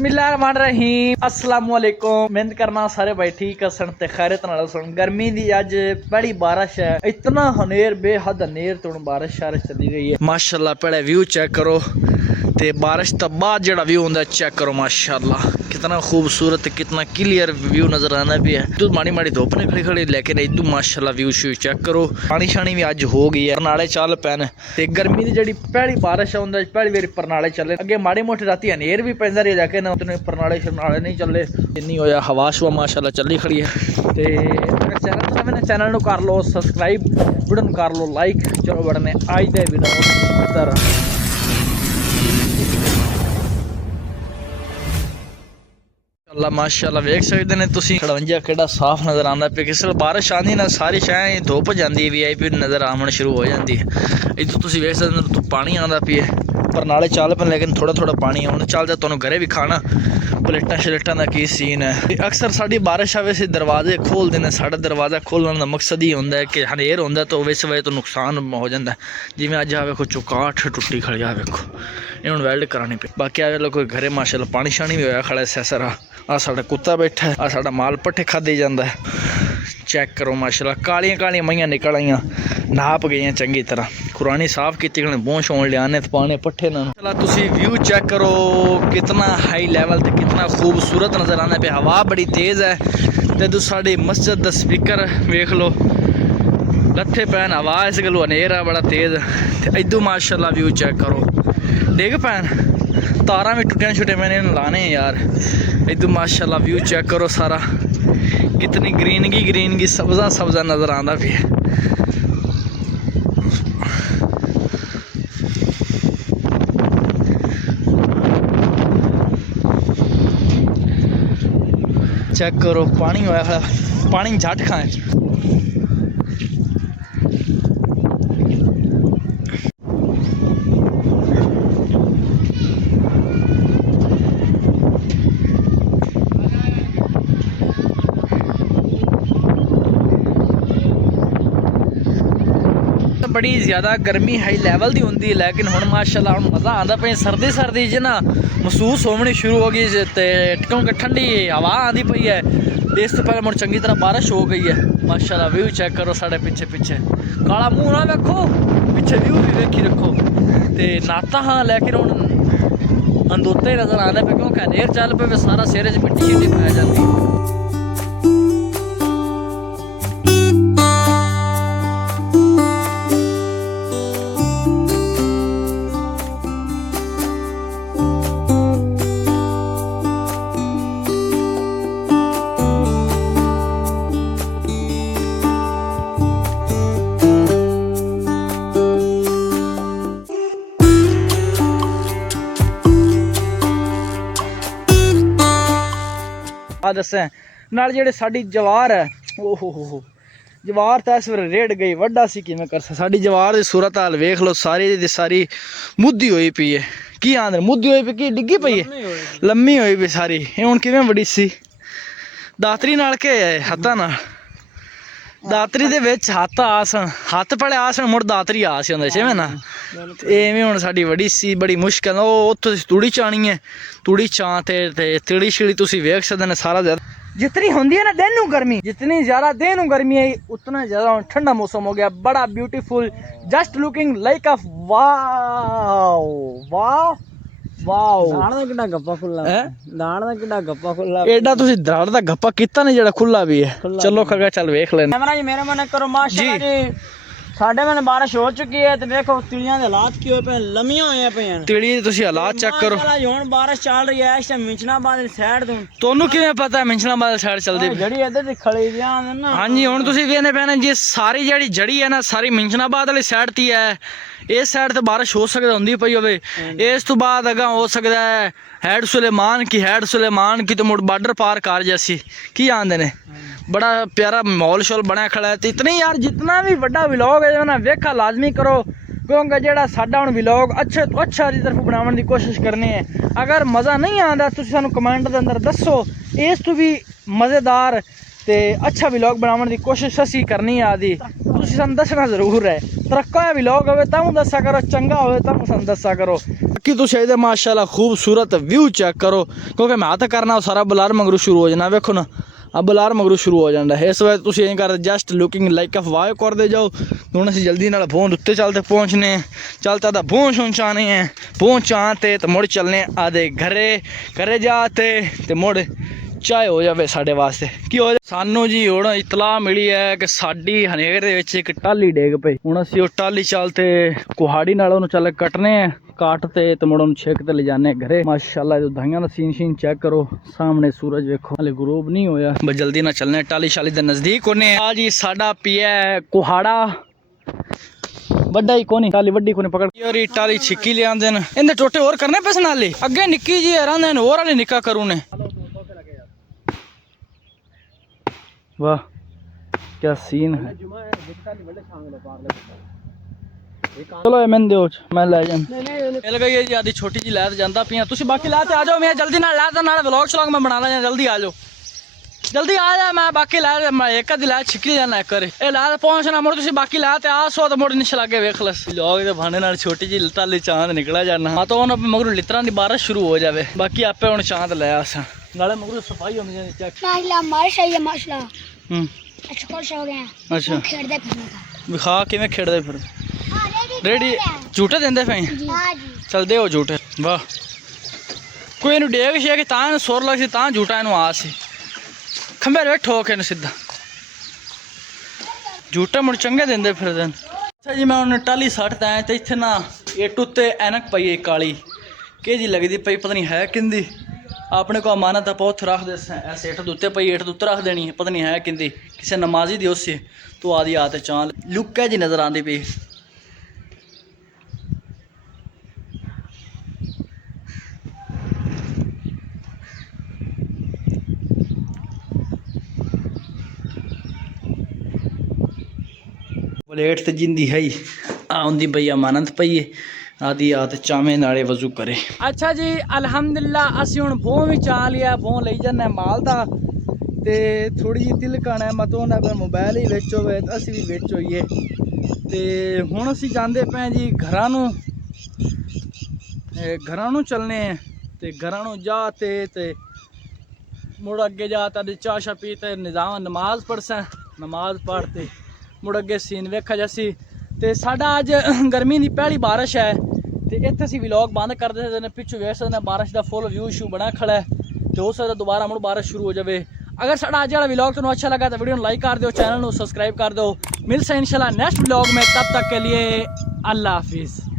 बिस्मिल्लाहिर्रहमानिर्रहीम अस्सलामुअलैकुम। उम्मीद करना सारे भाई ठीक हसन ते खैरियत नाल हसन। गर्मी दी अज बड़ी बारिश है, इतना हनेर बेहद हनेर तो बारिश शारिश चली गई है माशाल्लाह। पहले व्यू चेक करो ते बारिश तो बाद जड़ा व्यू होंदा चेक करो माशाल्लाह, कितना खूबसूरत कितना क्लियर व्यू नजर आना भी है। तो माड़ी माड़ी धुप ने खड़ी खड़ी लेकिन इदू माशाल्लाह व्यू शू चेक करो। पानी शानी भी अज हो गई है, परनाले चल पैन ते गर्मी दी जड़ी पहली बारिश है उंदे पहली बारी परनाले चले। अगे माड़ी मोटी राती हनेर भी पैंदा रही जाके ना उतने परनाले शरनाले नहीं चले, इन्नी होया हवा शुआ माशाल्लाह चली खड़ी है। ते अगर चैनल नूं कर लो सबसक्राइब, वीडियो नूं कर लो लाइक। चलो बढ़ने अज दे वीडियो तरह अल्लाह माशाल्लाह वेख सकते हैं तुसीं खड़वंजा किहड़ा साफ नज़र आंदा पे। किस बारिश आंदी ना सारी शैं धुप जाती है, VIP नज़र आवन शुरू हो जाती है। इधर तुसीं वेख सकते हो पानी आंदा पिया परनाले चल पे, लेकिन थोड़ा थोड़ा पानी आउण चलदा। तुहानूं घरे भी खाना प्लेटां शलेटां दा की सीन है। अक्सर साडी बारिश आवे से दरवाजे खोल देने, साडा दरवाज़ा खोलने का मकसद ही होंदा है कि हनेर होंदा तो इस वजह तो नुकसान हो जाता है। जिवें अज आ वेखो चौकाठ टुट्टी खड़ी आ वेखो, ये हुण वैल्ड करानी पे। बाकी आ वेखो कोई घरे माशाल्लाह पानी शानी भी होया खड़ा सैसरा। आ साडा कुत्ता बैठा है, आ साडा माल पट्ठे खाधी जांदा है। चेक करो माशाल्लाह कालियां कालियां मईयां निकल आईयां, नाप गई चंगी तरह, खुरानी साफ की बों छोड़ लिया पाने पट्ठे ना। चला तुसी व्यू चेक करो कितना हाई लैवल ते कितना खूबसूरत नज़र आना पे। हवा बड़ी तेज़ है ते तू साड़ी मस्जिद दा स्पीकर वेख लो लत्थे पैन, हवा इस गलो हनेर है बड़ा तेज़। इदू माशाल्लाह व्यू चेक करो, डिग पैन तारा भी टुटियां छुट्टियां मैंने लाने यार। इदू माशाल्लाह व्यू चेक करो सारा, कितनी ग्रीनगी सब्जा सब्जा नज़र आंदा भी है। चेक करो पानी होया खड़ा, पानी झट खाए। बड़ी ज़्यादा गर्मी हाई लैवल की होंगी, लेकिन हुण माशाल्लाह हुण मज़ा आंदा पे। सर्दी सर्दी च ना महसूस होनी शुरू हो गई ते क्योंकि ठंडी हवा आंदी पई है। इस तो पहले मुझे चंगी तरह बारिश हो गई है माशाल्लाह। व्यू चेक करो साढ़े पिछे पिछे, काला मुँह ना रखो, पिछे व्यू भी वेखी रखो। तो नाता हाँ लेकिन हुण अंदोते नज़र आने पे क्योंकि हनेर चल पे सारा सिर च मिट्टी शिट्टी पै जाती है। दसें नाल जेह्ड़े साडी जवार है, ओहो जवार तो इस वे रेड़ गई वड्डा सी किवें कर साडी जवार की सूरत हाल वेख लो। सारी दी सारी मुद्दी होई पई है, की आंदे मुद्दी होई पई की डिग्गी पई है, लम्मी होई पई सारी। हुण किवें वड़ी सी दातरी नाल के हत्थां नाल, दातरी दे विच हत्थ आसन, हत्थ पड़े आसन मुड़ दातरी आस होंदा छेवें ना। एवें हुण साडी वड़ी सी बड़ी मुश्किल। ओह उत्थों तूड़ी चाणी है, तूड़ी चां ते तिड़ी शिड़ी तुसीं वेख सकदे ने। सारा ज्यादा जितनी होंदी है ना दिन नूं गर्मी, जितनी ज़्यादा दिन नूं गर्मी है उतना ज़्यादा ठंडा मौसम हो गया, बड़ा beautiful, just looking like a wow wow wow. दाण दा किड्डा गप्पा खुला है, दाण दा किड्डा गप्पा खुला एडा तुसीं दाण दा गप्पा कीता नहीं जेड़ा खुला भी है। चलो खगा चल वेख लेने। कैमरा जी मेरे मन करो माशाल्लाह जी। साढ़े मैंने बारिश हो चुकी है तो देखो तिलियां दे हालात की होए पे, लम्मियां होए पे हैं तिली। तुसीं हालात चेक करो, हुण बारिश चल रही है इस टाइम मिंचनाबाद साइड तो। तोनू किवें पता है मिंचनाबाद साइड चलदी जड़ी इधर दी खड़ी दी आंदे ना। हां जी हुण तुसीं वेखने पैने जी सारी जेड़ी जड़ी है ना सारी मिंचनाबाद वाली साइड ती है। इस साइड तो बारिश हो सकता होंदी पई होवे, इस तो बाद अगा हो सकता है हैड सुलेमान की तो मुड़ बॉर्डर पार कर जैसी की आंदे ने। बड़ा प्यारा माहौल शोल बना खड़ा है। तो इतनी यार जितना भी बड़ा व्लॉग है ना वेखा लाजमी करो, क्योंकि जेड़ा साडा हुण व्लॉग अच्छे तो अच्छा की तरफ बनाने की कोशिश करनी है। अगर मज़ा नहीं आता तो सानू कमेंट के अंदर दसो, इस तो भी मज़ेदार ਤੇ ਅੱਛਾ ਵਲੌਗ ਬਣਾਉਣ ਦੀ ਕੋਸ਼ਿਸ਼ ਅਸੀਂ ਕਰਨੀ ਆ ਦੀ ਤੁਸੀਂ ਸਾਨੂੰ ਦੱਸਣਾ ਜ਼ਰੂਰ ਹੈ ਤਰੱਕਾ ਵਲੌਗ ਹੋਵੇ ਤਾਂ ਦੱਸਿਆ ਕਰੋ ਚੰਗਾ ਹੋਵੇ ਤਾਂ ਸਾਨੂੰ ਦੱਸਿਆ ਕਰੋ ਕਿ ਤੁਸੀਂ ਇਹਦੇ ਮਾਸ਼ਾਅੱਲਾ ਖੂਬਸੂਰਤ ਵਿਊ ਚੈੱਕ ਕਰੋ ਕਿਉਂਕਿ ਮੈਂ ਤਾਂ ਕਰਨਾ ਸਾਰਾ ਬਲਾਰ ਮੰਗਰੂ ਸ਼ੁਰੂ ਹੋ ਜਾਣਾ ਵੇਖੋ ਨਾ अब बलार मगरू शुरू हो जाता है इस वजह तुम यही कर जस्ट लुकिंग लाइक अ वाव करते जाओ हूँ असी जल्दी नाल भोंद उत्ते चलते पहुँचने चलता तो भोंच पहुँचाने हैं पहुँच आते तो मुड़ चलने आदे घरे घरे जाते तो मुड़ चाहे हो जाए साढ़े वास्ते की हो जाए सानू जी हुण इतला मिली है कि साडी हनेर दे विच एक टाली डेग पई हुण असीं ओह टाली चलते कुहाड़ी नाल ओहनूं चल कटने काटते तो मुड़ ओहनूं छेकते ले जाने घरे माशाअल्लाह धाइयां दा सीन शीन चेक करो सामने सूरज वेखो हले गुरूब नहीं होया बस जल्दी ना चलने टाली शाली दे नजदीक होने आ जी साडा पिया कुहाड़ा वड्डा ही कोनी टाली वड्डी कोनी पकड़ यार टाली छिक्की ले आंदे न इंदे टोटे और करने पैसे नाले अगे निक्की जी रहंदे न और वाले निक्का करू ने वाह क्या सीन है चलो मैं दो मैं लै जा मिल गई है जी आदि छोटी जी लैत जाता पिया तुम बाकी लैते आ जाओ मैं जल्दी ना लैता ना व्लॉग श्लॉग मैं बना ला जल्दी आ जाओ जल्दी आ जा मैं बाकी लै मैं एक अद्धी लै छिक्की जाना एक बार ये लै पहुंचना मुड़ तुम बाकी लैते आ सो तो मुड़ निश लागे वेख लस व्लॉग के बहाने नाल छोटी जी टाली चांद निकला जाना हाँ तो मगरू लितरां दी बारिश शुरू हो जाए बाकी आपे हुण चांद लै आसा नाले मगरू सफाई होनी चाहिए चेक माशाल्लाह माशाल्लाह है माशाल्लाह अच्छा खुश हो गए अच्छा खेड़दे फिरने का विखा किवें खेड़दे फिर रेडी झूठे देंदे पे हां जी चलदे हो झूठे वाह कोई इनू डेग शेग तां सुर लग सी तां झूठा इनू आ सी खंबे वे ठोक इनू सीधा झूठे मुड़ चंगे देंदे फिर दिन अच्छा जी मैं उन्हें टाली सटदा है ते इत्थे ना इट उत्ते ऐनक पई काली के जी लगदी पई पता नहीं है किंदी अपने को अमानत आप उत्थे रख दे ऐसे इट उत्ते पई इट उत्ते रख देनी है पता नहीं है किंदी किसी नमाजी दी उस तो आदि आते चाल लुक है जी नजर आती पई प्लेट तो जिंदी है ही आंदी पई अमानत पई है आदि आत चावे नाले वजू करे अच्छा जी अल्हम्दुलिल्लाह असी हुण भों भी चा लिया भों लई जाने माल दा ते थोड़ी जी तिलकण है मतलब अगर मोबाइल ही विच होवे तो असी भी विच होईए ते हुण असी जांदे पे जी घरां नूं चलने ते घरां नूं जाते ते मुड़ अगे जाता चाह शा पीते निजाम नमाज पढ़सा नमाज पढ़ते मुड़ अगे सीन वेखा जैसी ते साडा अज गर्मी की पहली बारिश है तो इत्थे असीं व्लॉग बंद कर देते पिछू वेख सकते बारिश का फुल व्यू शू बना खड़ा है तो हो सकता दोबारा मुड़ बारिश शुरू हो जाए अगर साडा अज वाला व्लॉग तुहानूं अच्छा लगा तो वीडियो लाइक कर दो चैनल को सबसक्राइब कर दो मिलते हैं इंशाल्लाह नेक्स्ट व्लॉग में तब तक के लिए अल्लाह हाफिज़।